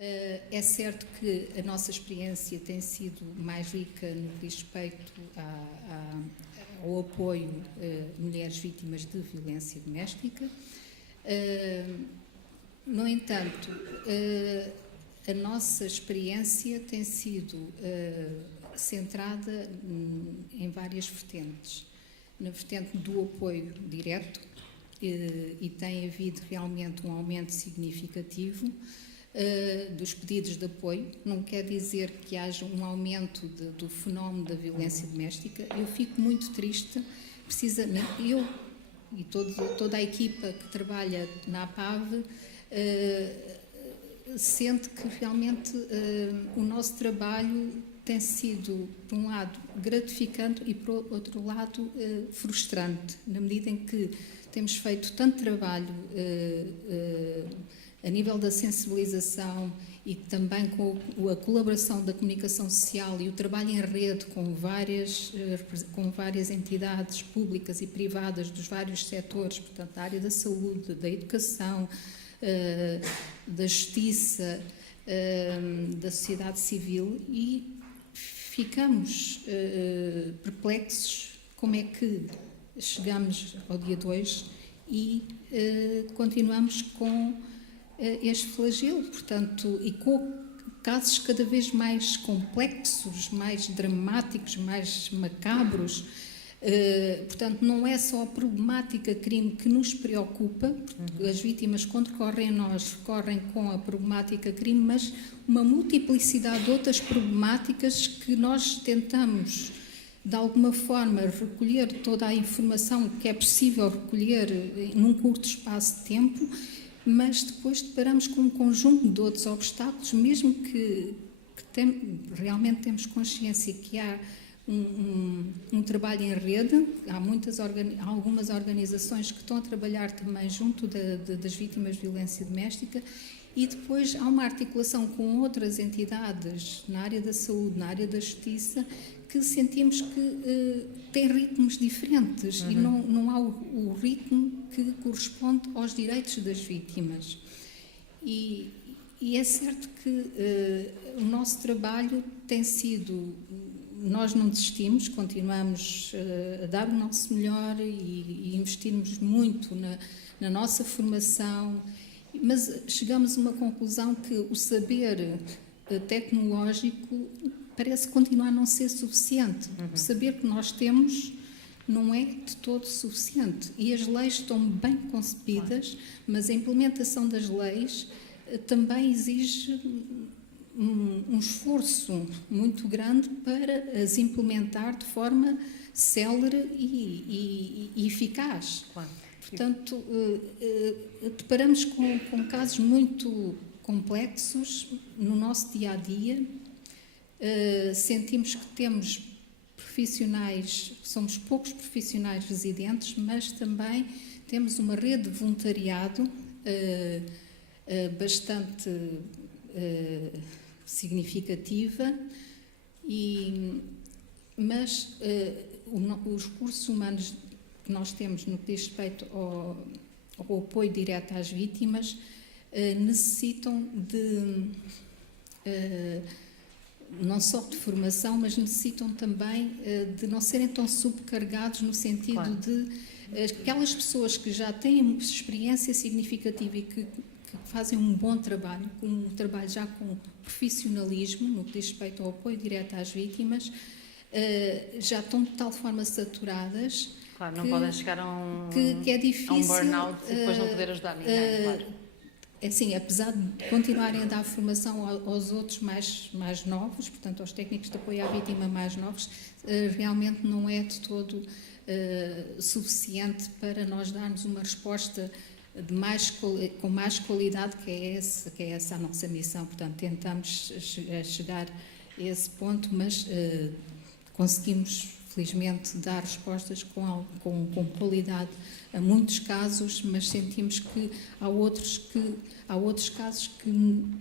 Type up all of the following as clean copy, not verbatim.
É certo que a nossa experiência tem sido mais rica no que diz respeito ao apoio a mulheres vítimas de violência doméstica. No entanto, a nossa experiência tem sido centrada em várias vertentes. Na vertente do apoio direto, e tem havido realmente um aumento significativo dos pedidos de apoio. Não quer dizer que haja um aumento do fenómeno da violência doméstica. Eu fico muito triste, precisamente, eu e toda a equipa que trabalha na APAV sente que realmente o nosso trabalho tem sido, por um lado, gratificante e, por outro lado, frustrante, na medida em que temos feito tanto trabalho a nível da sensibilização e também com a colaboração da comunicação social e o trabalho em rede com várias entidades públicas e privadas dos vários setores, portanto, da área da saúde, da educação, da justiça, da sociedade civil, e ficamos perplexos como é que chegamos ao dia 2 e continuamos com este flagelo, portanto, e com casos cada vez mais complexos, mais dramáticos, mais macabros. Portanto, não é só a problemática crime que nos preocupa, porque as vítimas, quando recorrem a nós, recorrem com a problemática crime, mas uma multiplicidade de outras problemáticas que nós tentamos, de alguma forma, recolher toda a informação que é possível recolher num curto espaço de tempo, mas depois deparamos com um conjunto de outros obstáculos, mesmo que realmente temos consciência que há um trabalho em rede. Há algumas organizações que estão a trabalhar também junto das vítimas de violência doméstica, e depois há uma articulação com outras entidades na área da saúde, na área da justiça, que sentimos que têm ritmos diferentes e não há o ritmo que corresponde aos direitos das vítimas. E é certo que o nosso trabalho tem sido... Nós não desistimos, continuamos a dar o nosso melhor e investimos muito na nossa formação, mas chegamos a uma conclusão que o saber tecnológico parece continuar a não ser suficiente. O saber que nós temos não é de todo suficiente. E as leis estão bem concebidas, mas a implementação das leis também exige um esforço muito grande para as implementar de forma célere e eficaz. Claro. Portanto, deparamos com casos muito complexos no nosso dia-a-dia. Sentimos que temos profissionais, somos poucos profissionais residentes, mas também temos uma rede de voluntariado bastante significativa, mas os recursos humanos que nós temos no que diz respeito ao apoio direto às vítimas necessitam de não só de formação, mas necessitam também de não serem tão subcarregados, no sentido claro. de aquelas pessoas que já têm experiência significativa e que fazem um bom trabalho, um trabalho já com profissionalismo, no que diz respeito ao apoio direto às vítimas, já estão de tal forma saturadas. Claro, não podem chegar a que é difícil, a um burnout e depois não poder ajudar ninguém, claro. Assim, apesar de continuarem a dar formação aos outros mais novos, portanto, aos técnicos de apoio à vítima mais novos, realmente não é de todo suficiente para nós darmos uma resposta com mais qualidade, que é essa a nossa missão. Portanto, tentamos chegar a esse ponto, mas conseguimos, felizmente, dar respostas com qualidade a muitos casos, mas sentimos que há outros casos que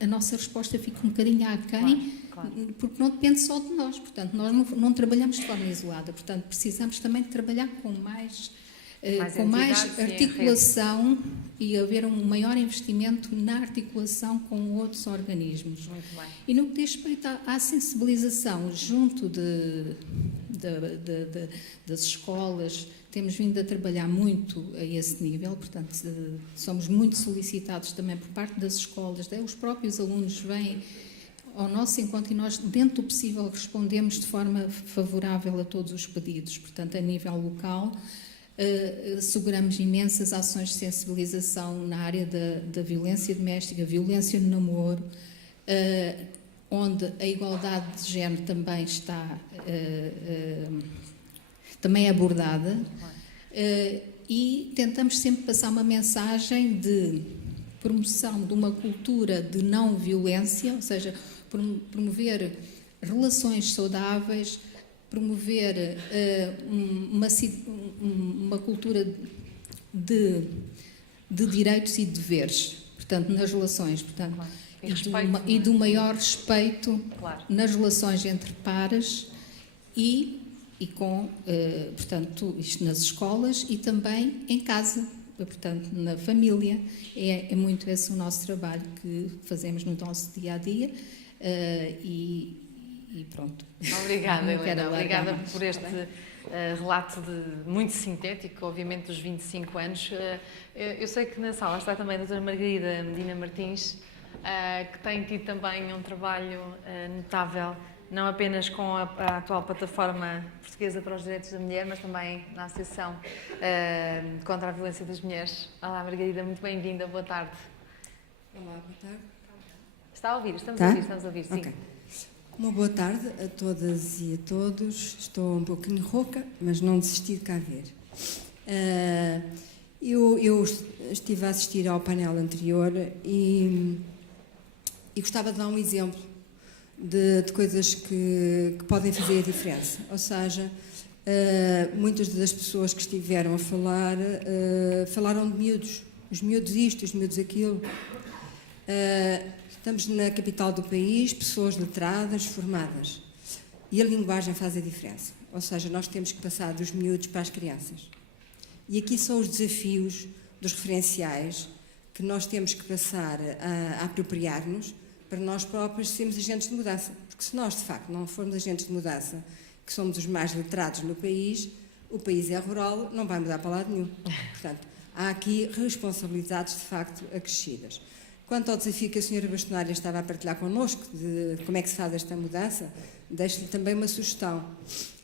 a nossa resposta fica um bocadinho aquém, claro. Porque não depende só de nós. Portanto, nós não trabalhamos de forma isolada. Portanto, precisamos também de trabalhar com mais articulação e haver um maior investimento na articulação com outros organismos. Muito bem. E no que diz respeito à sensibilização junto das escolas, temos vindo a trabalhar muito a esse nível, portanto, somos muito solicitados também por parte das escolas, os próprios alunos vêm ao nosso encontro e nós, dentro do possível, respondemos de forma favorável a todos os pedidos. Portanto, a nível local, asseguramos imensas ações de sensibilização na área da violência doméstica, violência no namoro, onde a igualdade de género também está também abordada, e tentamos sempre passar uma mensagem de promoção de uma cultura de não violência, ou seja, promover relações saudáveis, promover uma cultura de direitos e deveres, portanto, nas relações, portanto, Claro. e do maior respeito, Claro. nas relações entre pares e com, portanto, isto nas escolas e também em casa, portanto, na família. É muito esse o nosso trabalho que fazemos no nosso dia-a-dia, e pronto. Obrigada, Não quero Helena. alargar Obrigada mais, por este relato muito sintético, obviamente, dos 25 anos. Eu sei que na sala está também a doutora Margarida Medina Martins, que tem tido também um trabalho notável, não apenas com a atual plataforma portuguesa para os direitos da mulher, mas também na Associação contra a Violência das Mulheres. Olá, Margarida, muito bem-vinda, boa tarde. Olá, boa tarde. Está a ouvir? Estamos Tá? a ouvir, estamos a ouvir, sim. Ok. Uma boa tarde a todas e a todos. Estou um pouquinho rouca, mas não desisti de cá vir. Eu estive a assistir ao painel anterior e gostava de dar um exemplo de coisas que podem fazer a diferença. Ou seja, muitas das pessoas que estiveram a falar falaram de miúdos. Os miúdos isto, os miúdos aquilo. Estamos na capital do país, pessoas letradas, formadas. E a linguagem faz a diferença. Ou seja, nós temos que passar dos miúdos para as crianças. E aqui são os desafios dos referenciais que nós temos que passar a apropriar-nos para nós próprios sermos agentes de mudança. Porque se nós, de facto, não formos agentes de mudança, que somos os mais letrados no país, o país é rural, não vai mudar para lado nenhum. Portanto, há aqui responsabilidades, de facto, acrescidas. Quanto ao desafio que a senhora bastonária estava a partilhar connosco, de como é que se faz esta mudança, deixo-lhe também uma sugestão.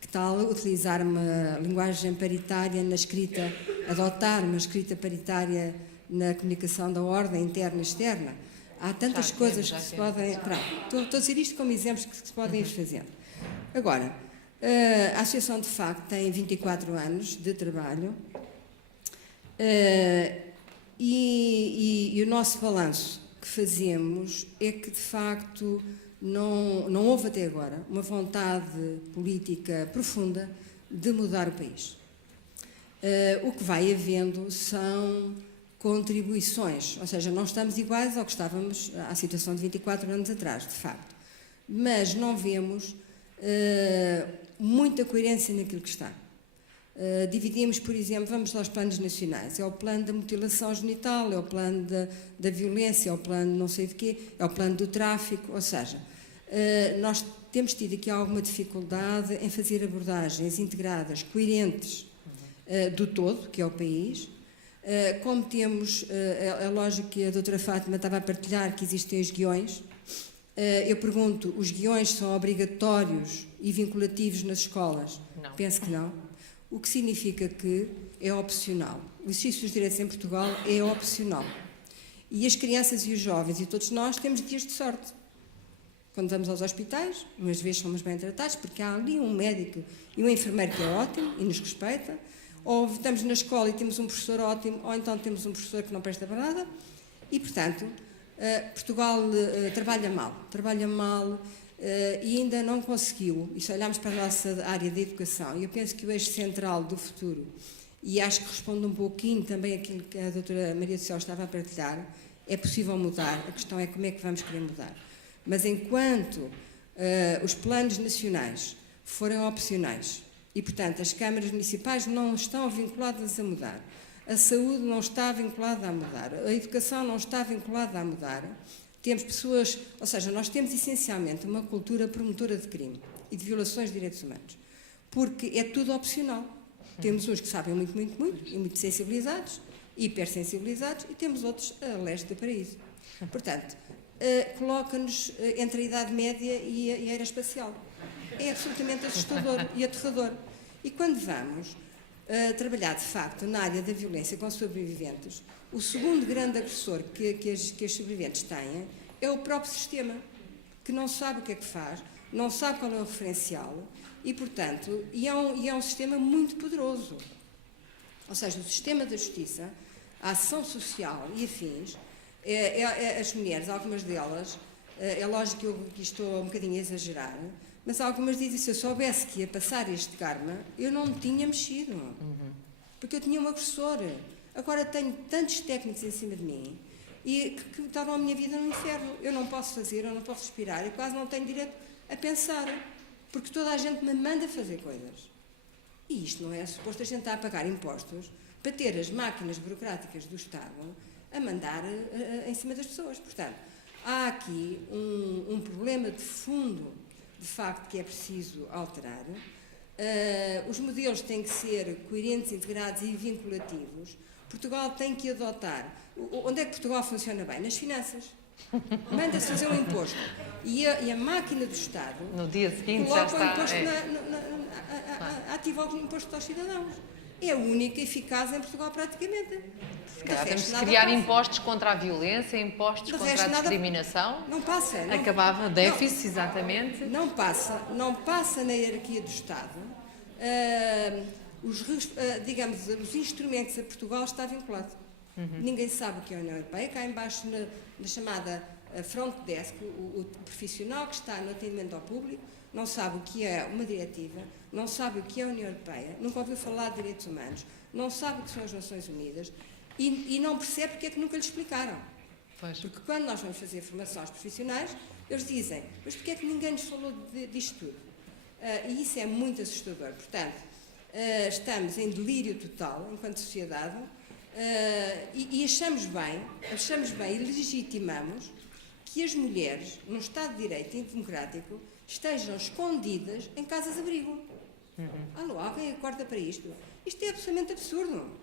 Que tal utilizar uma linguagem paritária na escrita, adotar uma escrita paritária na comunicação da ordem interna e externa? Há tantas coisas que se podem... Estou a dizer isto como exemplos que se podem ir fazendo. Agora, a Associação, de facto, tem 24 anos de trabalho, e o nosso balanço que fazemos é que, de facto, não houve até agora uma vontade política profunda de mudar o país. O que vai havendo são contribuições, ou seja, não estamos iguais ao que estávamos à situação de 24 anos atrás, de facto. Mas não vemos muita coerência naquilo que está. Dividimos, por exemplo, vamos aos planos nacionais, é o plano da mutilação genital, é o plano da violência, é o plano não sei de quê, é o plano do tráfico, ou seja, nós temos tido aqui alguma dificuldade em fazer abordagens integradas, coerentes do todo, que é o país. Como temos, é lógico que a doutora Fátima estava a partilhar que existem os guiões. Eu pergunto, os guiões são obrigatórios e vinculativos nas escolas? Não. Penso que não. O que significa que é opcional. O exercício dos direitos em Portugal é opcional. E as crianças e os jovens e todos nós temos dias de sorte. Quando vamos aos hospitais, umas vezes somos bem tratados, porque há ali um médico e um enfermeiro que é ótimo e nos respeita, ou estamos na escola e temos um professor ótimo, ou então temos um professor que não presta para nada, e, portanto, Portugal trabalha mal, e ainda não conseguiu, e se olharmos para a nossa área de educação, e eu penso que o eixo central do futuro, e acho que responde um pouquinho também àquilo que a doutora Maria do Céu estava a partilhar, é possível mudar, a questão é como é que vamos querer mudar. Mas enquanto os planos nacionais forem opcionais, e portanto as câmaras municipais não estão vinculadas a mudar, A saúde não está vinculada a mudar, a educação não está vinculada a mudar. Temos pessoas, ou seja, nós temos essencialmente uma cultura promotora de crime e de violações de direitos humanos, porque é tudo opcional. Temos uns que sabem muito, muito, muito, e muito sensibilizados, hipersensibilizados, e temos outros a leste do paraíso. Portanto, coloca-nos entre a Idade Média e a Era Espacial. É absolutamente assustador e aterrador. E quando vamos trabalhar, de facto, na área da violência com sobreviventes, o segundo grande agressor que as sobreviventes têm é o próprio sistema, que não sabe o que é que faz, não sabe qual é o referencial e, portanto, é um sistema muito poderoso. Ou seja, o sistema da justiça, a ação social e afins, as mulheres, algumas delas, é lógico que eu aqui estou um bocadinho a exagerar, mas algumas dizem, se eu soubesse que ia passar este karma, eu não me tinha mexido, porque eu tinha um agressor. Agora tenho tantos técnicos em cima de mim e que tornam a minha vida no inferno. Eu não posso fazer, eu não posso respirar, eu quase não tenho direito a pensar, porque toda a gente me manda fazer coisas. E isto não é suposto a gente estar a pagar impostos para ter as máquinas burocráticas do Estado a mandar em cima das pessoas. Portanto, há aqui um problema de fundo, de facto, que é preciso alterar. Os modelos têm que ser coerentes, integrados e vinculativos. Portugal tem que adotar. Onde é que Portugal funciona bem? Nas finanças. Manda-se fazer um imposto. E a máquina do Estado No dia seguinte coloca já o imposto está. ativa o imposto aos cidadãos. É a única eficaz em Portugal, praticamente. Se calhar temos de criar passa. impostos contra a violência, impostos contra a discriminação. Não passa. Não, Acabava déficit, exatamente. Não passa na hierarquia do Estado. Digamos, os instrumentos a Portugal está vinculado. Ninguém sabe o que é a União Europeia. Cá embaixo, na chamada front desk, o profissional que está no atendimento ao público, não sabe o que é uma diretiva, não sabe o que é a União Europeia, nunca ouviu falar de direitos humanos, não sabe o que são as Nações Unidas e não percebe porque é que nunca lhe explicaram. Pois. Porque quando nós vamos fazer formações profissionais, eles dizem, mas porque é que ninguém nos falou disto tudo? E isso é muito assustador. Portanto, estamos em delírio total, enquanto sociedade, e achamos bem e legitimamos que as mulheres, num Estado de Direito e democrático, estejam escondidas em casas-abrigo. Alô, alguém acorda para isto? Isto é absolutamente absurdo.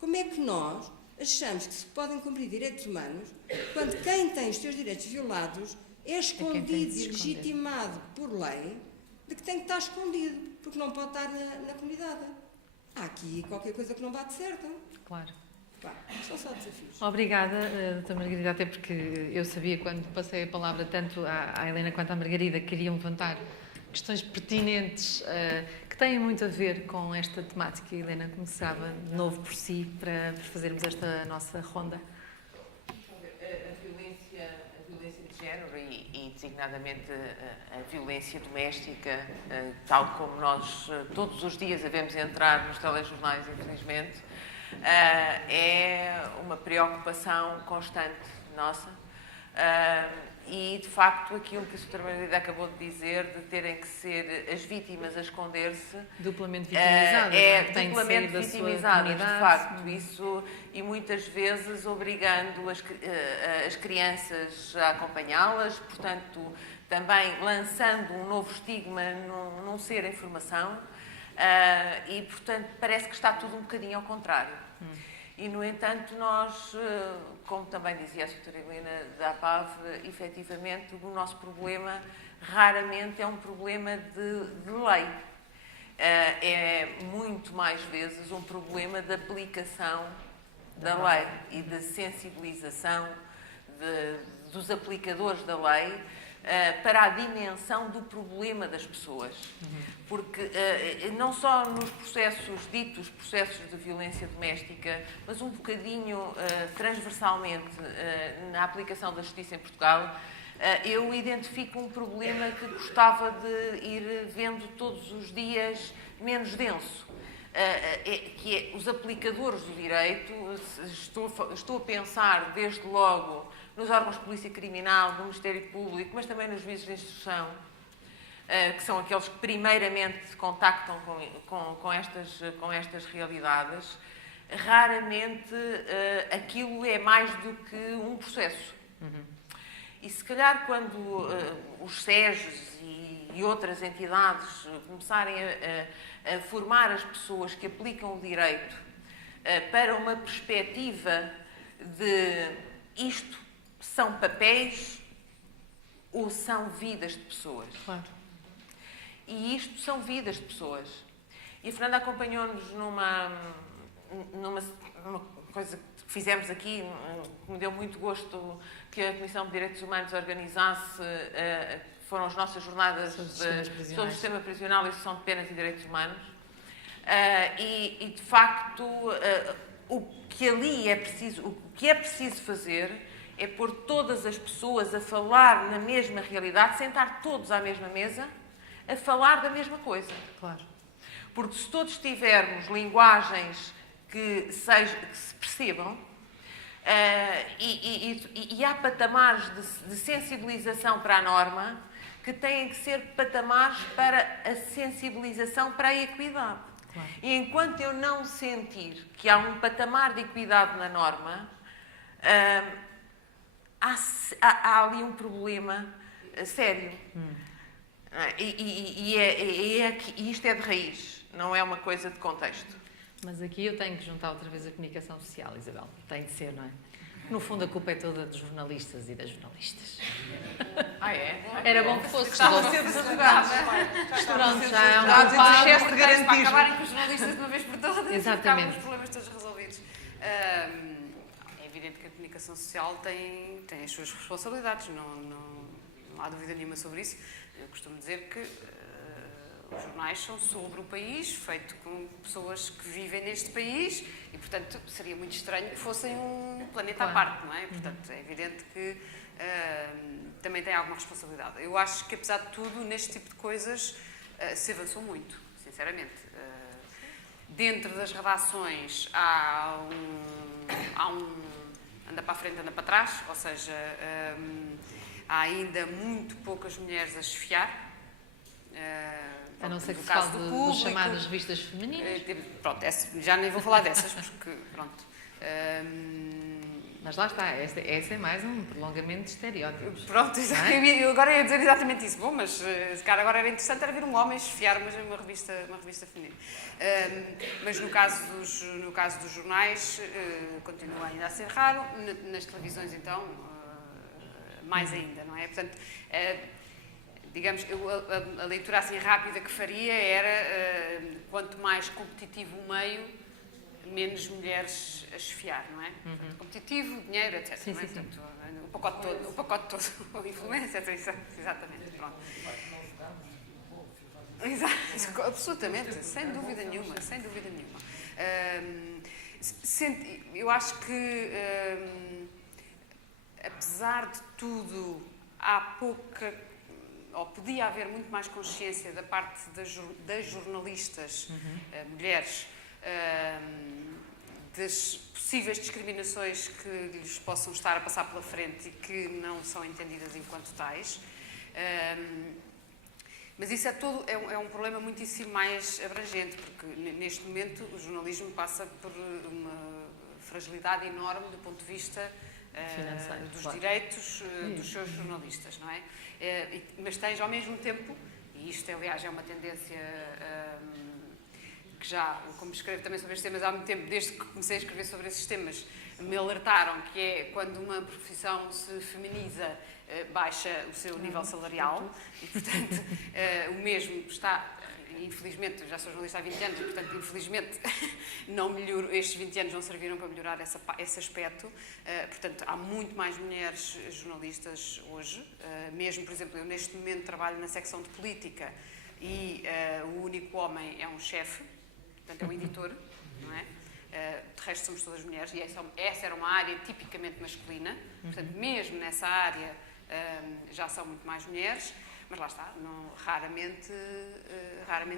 Como é que nós achamos que se podem cumprir direitos humanos quando quem tem os seus direitos violados é escondido e legitimado por lei de que tem que estar escondido, porque não pode estar na comunidade? Há aqui qualquer coisa que não bate certo. Claro. Pá, são só desafios. Obrigada, Dra. Margarida, até porque eu sabia quando passei a palavra tanto à Helena quanto à Margarida que queriam levantar questões pertinentes que têm muito a ver com esta temática. A Helena começava de novo por si para fazermos esta nossa ronda. A violência de género e designadamente a violência doméstica, tal como nós todos os dias devemos entrar nos telejornais, infelizmente, é uma preocupação constante nossa e, de facto, aquilo que a Sra. Margarida acabou de dizer, de terem que ser as vítimas a esconder-se... Duplamente vitimizadas. É duplamente vitimizadas, de facto. Isso, e muitas vezes obrigando as crianças a acompanhá-las, portanto, também lançando um novo estigma num ser em formação. E, portanto, parece que está tudo um bocadinho ao contrário. E, no entanto, nós, como também dizia a Sra. Helena da APAV, efetivamente, o nosso problema raramente é um problema de lei. É muito mais vezes um problema de aplicação da lei e de sensibilização dos aplicadores da lei para a dimensão do problema das pessoas. Porque não só nos ditos processos de violência doméstica, mas um bocadinho transversalmente na aplicação da justiça em Portugal, eu identifico um problema que gostava de ir vendo todos os dias menos denso. Que é os aplicadores do direito. Estou a pensar desde logo nos órgãos de polícia criminal, no Ministério Público, mas também nos juízes de instrução, que são aqueles que primeiramente contactam com estas realidades. raramente aquilo é mais do que um processo. E se calhar quando os SEGs e outras entidades começarem a formar as pessoas que aplicam o direito para uma perspectiva de isto são papéis ou são vidas de pessoas. Claro. E isto são vidas de pessoas. E a Fernanda acompanhou-nos numa coisa que fizemos aqui, que me deu muito gosto que a Comissão de Direitos Humanos organizasse, foram as nossas jornadas sobre o sistema prisional e sessão de penas e direitos humanos. E de facto, o que ali é preciso, o que é preciso fazer é pôr todas as pessoas a falar na mesma realidade, sentar todos à mesma mesa, a falar da mesma coisa. Claro. Porque se todos tivermos linguagens que se percebam, e há patamares de sensibilização para a norma que têm que ser patamares para a sensibilização para a equidade. Claro. E enquanto eu não sentir que há um patamar de equidade na norma, há ali um problema sério. E isto é de raiz, não é uma coisa de contexto. Mas aqui eu tenho que juntar outra vez a comunicação social, Isabel. Tem de ser, não é? No fundo, a culpa é toda dos jornalistas e das jornalistas. Era bom que fosse. Estavam a ser desafogados. Pronto, já é um excesso de Para garantismo. acabarem com os jornalistas de uma vez por todas. Exatamente. E ficarem os problemas todos resolvidos. É evidente que a comunicação social tem as suas responsabilidades, não há dúvida nenhuma sobre isso. Eu costumo dizer que os jornais são sobre o país, feito com pessoas que vivem neste país e, portanto, seria muito estranho que fossem um planeta à parte, não é? Portanto, é evidente que também tem alguma responsabilidade. Eu acho que, apesar de tudo, neste tipo de coisas se avançou muito, sinceramente. Dentro das redações há um anda para a frente, anda para trás, ou seja, há ainda muito poucas mulheres a chefiar. A não ser que no se caso fale do das público, chamadas revistas femininas. Pronto, já nem vou falar dessas, porque, pronto. Mas lá está, essa é mais um prolongamento de estereótipos. Pronto, eu agora ia dizer exatamente isso. Bom, mas se calhar agora era interessante ver um homem chefiar uma revista feminina. Mas no caso dos jornais, continua ainda a ser raro. Nas televisões, então, mais ainda, não é? Portanto, digamos, a leitura assim rápida que faria era quanto mais competitivo o meio, menos mulheres a chefiar, não é? Portanto, competitivo, dinheiro, etc. Sim, não é? sim, Portanto, o pacote todo, influência, exatamente, pronto. Exato, absolutamente, sem dúvida nenhuma. Eu acho que, apesar de tudo, há pouca, ou podia haver muito mais consciência da parte das jornalistas, mulheres, das possíveis discriminações que lhes possam estar a passar pela frente e que não são entendidas enquanto tais. Mas isso é um problema muitíssimo mais abrangente, porque neste momento o jornalismo passa por uma fragilidade enorme do ponto de vista dos direitos dos seus jornalistas, não é? Mas tens ao mesmo tempo, e isto aliás é uma tendência que já, como escrevo também sobre estes temas há muito tempo, desde que comecei a escrever sobre esses temas, me alertaram que é quando uma profissão se feminiza, baixa o seu nível salarial e, portanto, o mesmo está, infelizmente, já sou jornalista há 20 anos e, portanto, infelizmente, não melhoro, estes 20 anos não serviram para melhorar esse aspecto. Portanto, há muito mais mulheres jornalistas hoje. Mesmo, por exemplo, eu neste momento trabalho na secção de política e o único homem é um chefe, portanto, é um editor, não é? De resto somos todas mulheres e essa era uma área tipicamente masculina, portanto, mesmo nessa área já são muito mais mulheres, mas lá está, raramente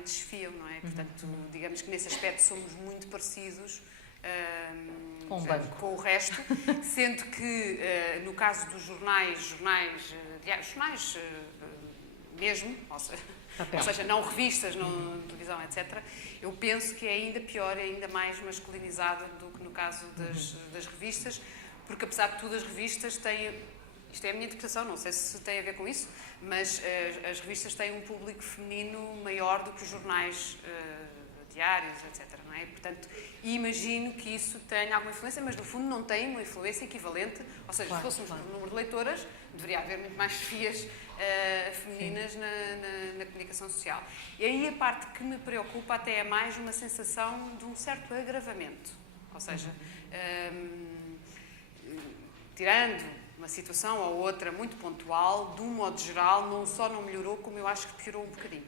desfiam, não é? Portanto, digamos que nesse aspecto somos muito parecidos com o resto, sendo mesmo, ou seja, não revistas, não televisão, etc., eu penso que é ainda pior e ainda mais masculinizado do que no caso das revistas, porque apesar de tudo as revistas têm, isto é a minha interpretação, não sei se tem a ver com isso, mas as revistas têm um público feminino maior do que os jornais diários, etc., não é? Portanto, imagino que isso tenha alguma influência, mas no fundo não tem uma influência equivalente, ou seja, se fôssemos no número de leitoras, deveria haver muito mais chefias femininas na comunicação social. E aí a parte que me preocupa até é mais uma sensação de um certo agravamento, ou seja, tirando uma situação ou outra muito pontual, de um modo geral, não só não melhorou, como eu acho que piorou um bocadinho.